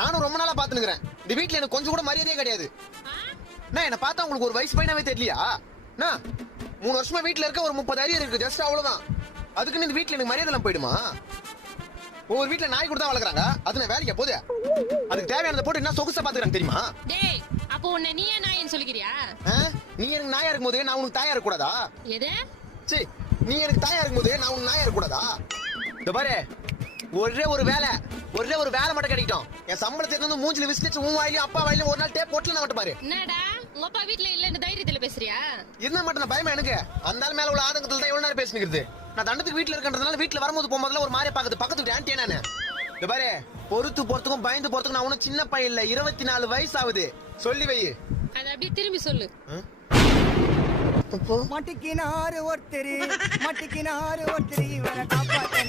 நானும் ரொம்ப நாளா பாத்துனுக்குறேன் இந்த வீட்ல எனக்கு கொஞ்சம் கூட மரியாதையே கிடையாது. நான் என்ன பார்த்தா உங்களுக்கு ஒரு வயசு பையனாவே தெரியலையா? என்ன மூணு வருஷமா வீட்ல இருக்க ஒரு முப்பது அரியர் இருக்கு ஜஸ்ட் அவ்வளவுதான். அதுக்குன்னு இந்த வீட்ல எனக்கு மரியாதை போயிடுமா? ஒவ்வொரு வீட்ல நாய் கூட தான் வளர்க்குறாங்க அது நான் வேலைக்கு போதே. அதுக்கு தேவையானதை போட்டு என்ன சொகுசா பாத்துக்கிறாங்க தெரியுமா? டேய் அப்போ உன்னை நீயே நாயின்னு சொல்லிக்கிறியா? நீ எனக்கு நாயா இருக்கும்போது நான் உனக்கு தாயா இருக்க கூடாதா எது? சீ நீ எனக்கு தாயா இருக்கும்போது நான் உனக்கு நாயா இருக்க கூடாதா இந்த பாரு ஒரே ஒரு வேலை ஒரே ஒரு வேலை மட்டும் கிடைக்கட்டும். என் சம்பளத்தை வந்து மூஞ்சில விசிலிச்சு உன் வாயிலும் அப்பா வாயிலும் ஒரு நாள் டேப் போட்டு நான் மட்டும் பாரு. என்னடா? உங்க அப்பா வீட்ல இல்லன்னு தைரியத்துல பேசுறியா? இருந்தா மட்டும் நான் பயமா எனக்கு? அந்த மேல உள்ள ஆதங்கத்துல தான் எவ்வளவு நேரம் பேசினுக்கிறது. நான் தண்டத்துக்கு வீட்டுல இருக்கன்றதுனால வீட்டுல வரும்போது போகும்போதுல ஒரு மாதிரி பாக்குது. பக்கத்து ஆன்ட்டி நானு. இந்த பாரு பொறுத்து போறதுக்கும் பயந்து போறதுக்கும் நான் ஒன்னும் சின்ன பையன் இல்ல இருபத்தி நாலு வயசு ஆகுது சொல்லி வை. அதை அப்படியே திரும்பி சொல்லு. மட்டிக்கினாரு ஒருத்தர் மட்டிக்கினாரு ஒருத்தர் இவரை காப்பாத்த